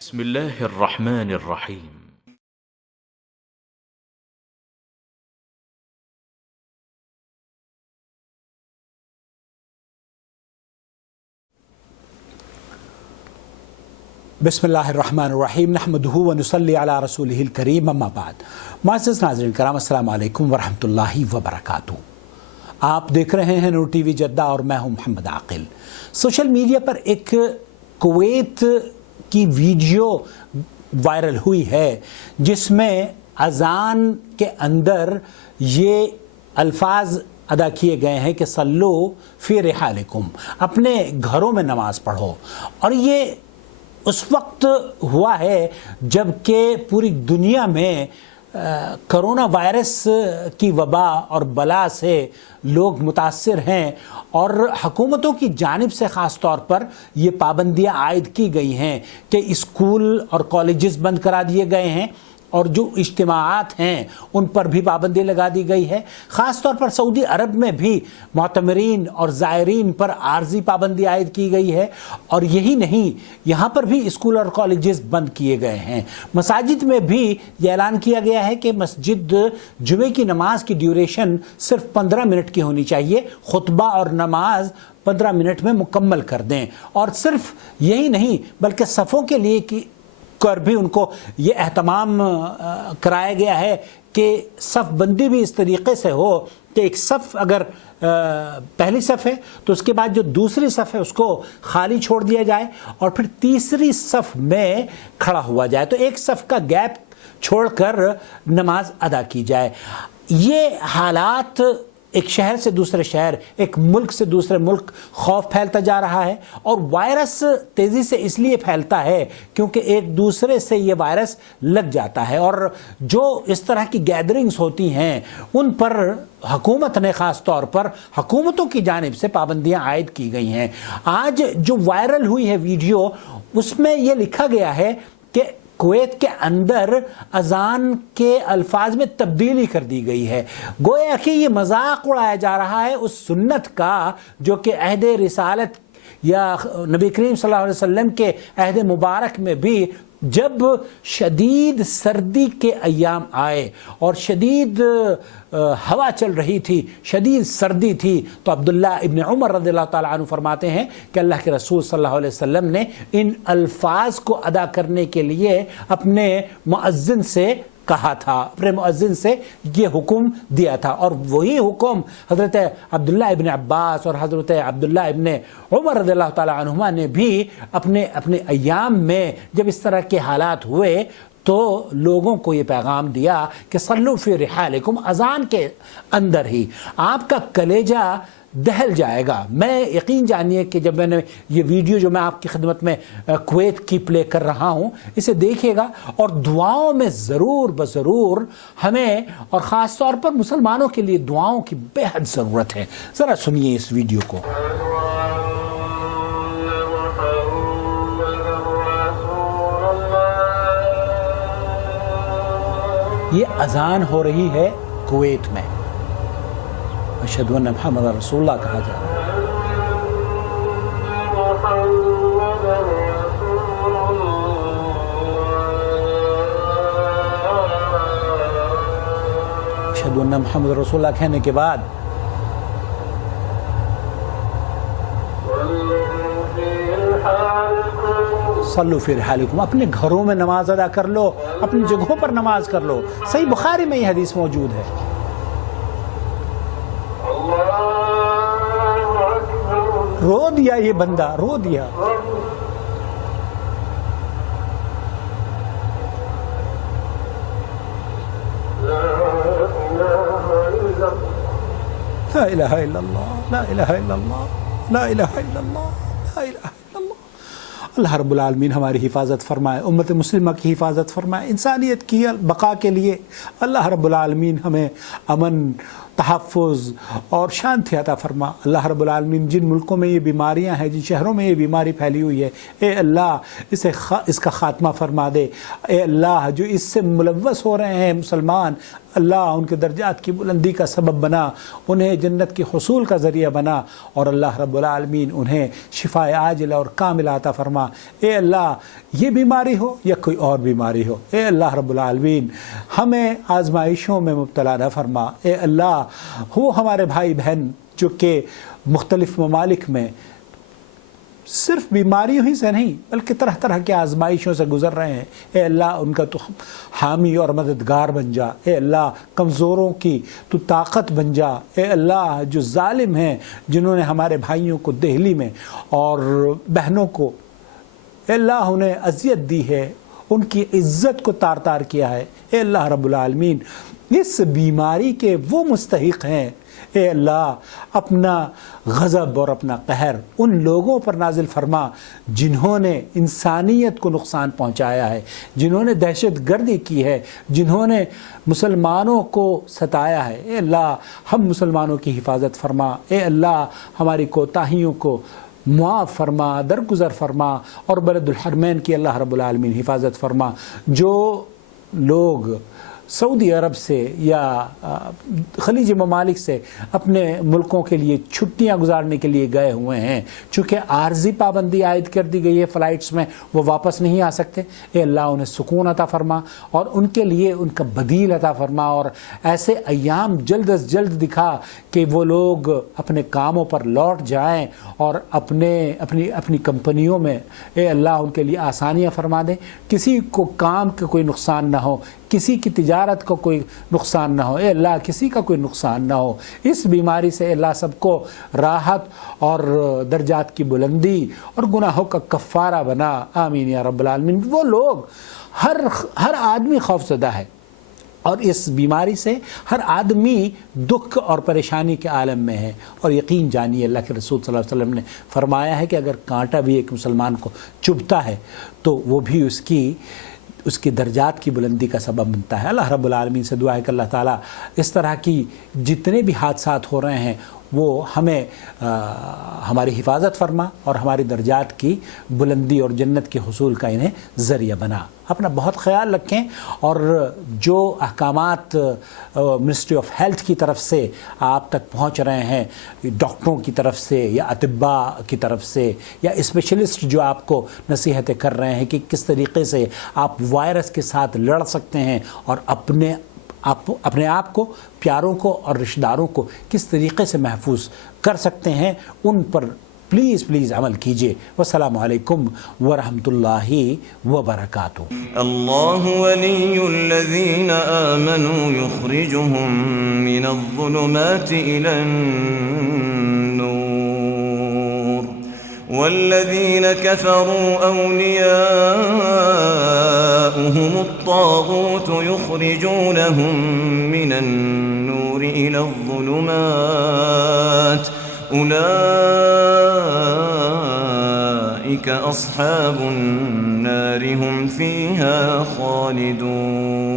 بسم اللہ الرحمن الرحیم۔ بسم اللہ الرحمن الرحیم، نحمدہ ونصلی علی رسولہ الکریم، اما بعد۔ معزز ناظرین کرام، السلام علیکم ورحمۃ اللہ وبرکاتہ۔ آپ دیکھ رہے ہیں نور ٹی وی جدہ اور میں ہوں محمد عاقل۔ سوشل میڈیا پر ایک کویت کی ویڈیو وائرل ہوئی ہے جس میں اذان کے اندر یہ الفاظ ادا کیے گئے ہیں کہ صلو فی رحالکم، اپنے گھروں میں نماز پڑھو، اور یہ اس وقت ہوا ہے جب کہ پوری دنیا میں کرونا وائرس کی وبا اور بلا سے لوگ متاثر ہیں، اور حکومتوں کی جانب سے خاص طور پر یہ پابندیاں عائد کی گئی ہیں کہ اسکول اور کالجز بند کرا دیے گئے ہیں، اور جو اجتماعات ہیں ان پر بھی پابندی لگا دی گئی ہے۔ خاص طور پر سعودی عرب میں بھی معتمرین اور زائرین پر عارضی پابندی عائد کی گئی ہے، اور یہی نہیں، یہاں پر بھی اسکول اور کالجز بند کیے گئے ہیں۔ مساجد میں بھی یہ اعلان کیا گیا ہے کہ مسجد جمعے کی نماز کی ڈیوریشن صرف 15 منٹ کی ہونی چاہیے، خطبہ اور نماز 15 منٹ میں مکمل کر دیں، اور صرف یہی نہیں بلکہ صفوں کے لیے کر بھی ان کو یہ اہتمام کرایا گیا ہے کہ صف بندی بھی اس طریقے سے ہو کہ ایک صف اگر پہلی صف ہے تو اس کے بعد جو دوسری صف ہے اس کو خالی چھوڑ دیا جائے، اور پھر تیسری صف میں کھڑا ہوا جائے، تو ایک صف کا گیپ چھوڑ کر نماز ادا کی جائے۔ یہ حالات ایک شہر سے دوسرے شہر، ایک ملک سے دوسرے ملک خوف پھیلتا جا رہا ہے، اور وائرس تیزی سے اس لیے پھیلتا ہے کیونکہ ایک دوسرے سے یہ وائرس لگ جاتا ہے، اور جو اس طرح کی گیدرنگز ہوتی ہیں ان پر حکومت نے خاص طور پر حکومتوں کی جانب سے پابندیاں عائد کی گئی ہیں۔ آج جو وائرل ہوئی ہے ویڈیو، اس میں یہ لکھا گیا ہے کہ کویت کے اندر اذان کے الفاظ میں تبدیلی کر دی گئی ہے، گویا کہ یہ مذاق اڑایا جا رہا ہے اس سنت کا جو کہ عہد رسالت یا نبی کریم صلی اللہ علیہ وسلم کے عہد مبارک میں بھی جب شدید سردی کے ایام آئے اور شدید ہوا چل رہی تھی، شدید سردی تھی، تو عبداللہ ابن عمر رضی اللہ تعالیٰ عنہ فرماتے ہیں کہ اللہ کے رسول صلی اللہ علیہ وسلم نے ان الفاظ کو ادا کرنے کے لیے اپنے مؤذن سے کہا تھا، اپنے مؤذن سے یہ حکم دیا تھا، اور وہی حکم حضرت عبداللہ ابن عباس اور حضرت عبداللہ ابن عمر رضی اللہ تعالیٰ عنہما نے بھی اپنے ایام میں جب اس طرح کے حالات ہوئے تو لوگوں کو یہ پیغام دیا کہ صلو فی رحالکم، اذان کے اندر ہی۔ آپ کا کلیجہ دہل جائے گا۔ میں یقین جانیے کہ جب میں نے یہ ویڈیو جو میں آپ کی خدمت میں کویت کی پلے کر رہا ہوں اسے دیکھیے گا، اور دعاؤں میں ضرور بضرور ہمیں اور خاص طور پر مسلمانوں کے لیے دعاؤں کی بے حد ضرورت ہے۔ ذرا سنیے اس ویڈیو کو۔ یہ اذان ہو رہی ہے کویت میں، اشہد ان محمد رسول اللہ کہا جا رہا ہے۔ اشہد ان محمد رسول اللہ کہنے کے بعد صلو فی رحالکم، اپنے گھروں میں نماز ادا کر لو، اپنی جگہوں پر نماز کر لو۔ صحیح بخاری میں یہ حدیث موجود ہے۔ رو دیا یہ بندہ، رو دیا۔ لا الہ الا اللہ، لا الہ الا اللہ، لا الہ الا اللہ، لا الہ الا اللہ۔ اللہ رب العالمین ہماری حفاظت فرمائے، امت مسلمہ کی حفاظت فرمائے، انسانیت کی بقا کے لیے اللہ رب العالمین ہمیں امن تحفظ اور شانتی عطا فرما۔ اللہ رب العالمین جن ملکوں میں یہ بیماریاں ہیں، جن شہروں میں یہ بیماری پھیلی ہوئی ہے، اے اللہ اس کا خاتمہ فرما دے۔ اے اللہ جو اس سے ملوث ہو رہے ہیں مسلمان، اللہ ان کے درجات کی بلندی کا سبب بنا، انہیں جنت کے حصول کا ذریعہ بنا، اور اللہ رب العالمین انہیں شفاء عاجلہ اور کاملہ عطا فرما۔ اے اللہ یہ بیماری ہو یا کوئی اور بیماری ہو، اے اللہ رب العالمین ہمیں آزمائشوں میں مبتلا نہ فرما۔ اے اللہ وہ ہمارے بھائی بہن جو کہ مختلف ممالک میں صرف بیماریوں ہی سے نہیں بلکہ طرح طرح کے آزمائشوں سے گزر رہے ہیں، اے اللہ ان کا تو حامی اور مددگار بن جا۔ اے اللہ کمزوروں کی تو طاقت بن جا۔ اے اللہ جو ظالم ہیں، جنہوں نے ہمارے بھائیوں کو دہلی میں اور بہنوں کو اے اللہ انہیں اذیت دی ہے، ان کی عزت کو تار تار کیا ہے، اے اللہ رب العالمین اس بیماری کے وہ مستحق ہیں۔ اے اللہ اپنا غضب اور اپنا قہر ان لوگوں پر نازل فرما جنہوں نے انسانیت کو نقصان پہنچایا ہے، جنہوں نے دہشت گردی کی ہے، جنہوں نے مسلمانوں کو ستایا ہے۔ اے اللہ ہم مسلمانوں کی حفاظت فرما۔ اے اللہ ہماری کوتاہیوں کو معاف فرما، درگزر فرما، اور بلد الحرمین کی اللہ رب العالمین حفاظت فرما۔ جو لوگ سعودی عرب سے یا خلیجی ممالک سے اپنے ملکوں کے لیے چھٹیاں گزارنے کے لیے گئے ہوئے ہیں، چونکہ عارضی پابندی عائد کر دی گئی ہے فلائٹس میں، وہ واپس نہیں آ سکتے، اے اللہ انہیں سکون عطا فرما اور ان کے لیے ان کا بدیل عطا فرما، اور ایسے ایام جلد از جلد دکھا کہ وہ لوگ اپنے کاموں پر لوٹ جائیں اور اپنی کمپنیوں میں اے اللہ ان کے لیے آسانیاں فرما دیں، کسی کو کام کا کوئی نقصان نہ ہو، کسی کی تجارت کو کوئی نقصان نہ ہو، اے اللہ کسی کا کوئی نقصان نہ ہو۔ اس بیماری سے اے اللہ سب کو راحت اور درجات کی بلندی اور گناہوں کا کفارہ بنا، آمین یا رب العالمین۔ وہ لوگ ہر آدمی خوف زدہ ہے، اور اس بیماری سے ہر آدمی دکھ اور پریشانی کے عالم میں ہے، اور یقین جانیے اللہ کے رسول صلی اللہ علیہ وسلم نے فرمایا ہے کہ اگر کانٹا بھی ایک مسلمان کو چبھتا ہے تو وہ بھی اس کی درجات کی بلندی کا سبب بنتا ہے۔ اللہ رب العالمین سے دعا ہے کہ اللہ تعالیٰ اس طرح کی جتنے بھی حادثات ہو رہے ہیں وہ ہمیں ہماری حفاظت فرما اور ہماری درجات کی بلندی اور جنت کے حصول کا انہیں ذریعہ بنا۔ اپنا بہت خیال رکھیں، اور جو احکامات منسٹری آف ہیلتھ کی طرف سے آپ تک پہنچ رہے ہیں، ڈاکٹروں کی طرف سے یا اطباء کی طرف سے یا اسپیشلسٹ جو آپ کو نصیحتیں کر رہے ہیں کہ کس طریقے سے آپ وائرس کے ساتھ لڑ سکتے ہیں اور اپنے آپ کو، پیاروں کو اور رشتہ داروں کو کس طریقے سے محفوظ کر سکتے ہیں، ان پر پلیز عمل کیجئے۔ والسلام علیکم ورحمۃ اللہ وبرکاتہ۔ اللہ ولی الذین آمنوا یخرجهم من الظلمات الى النور والذین کفروا اولیاؤهم الطاغوت یخرجونهم من النور الى الظلمات أولئك أصحاب النار هم فيها خالدون۔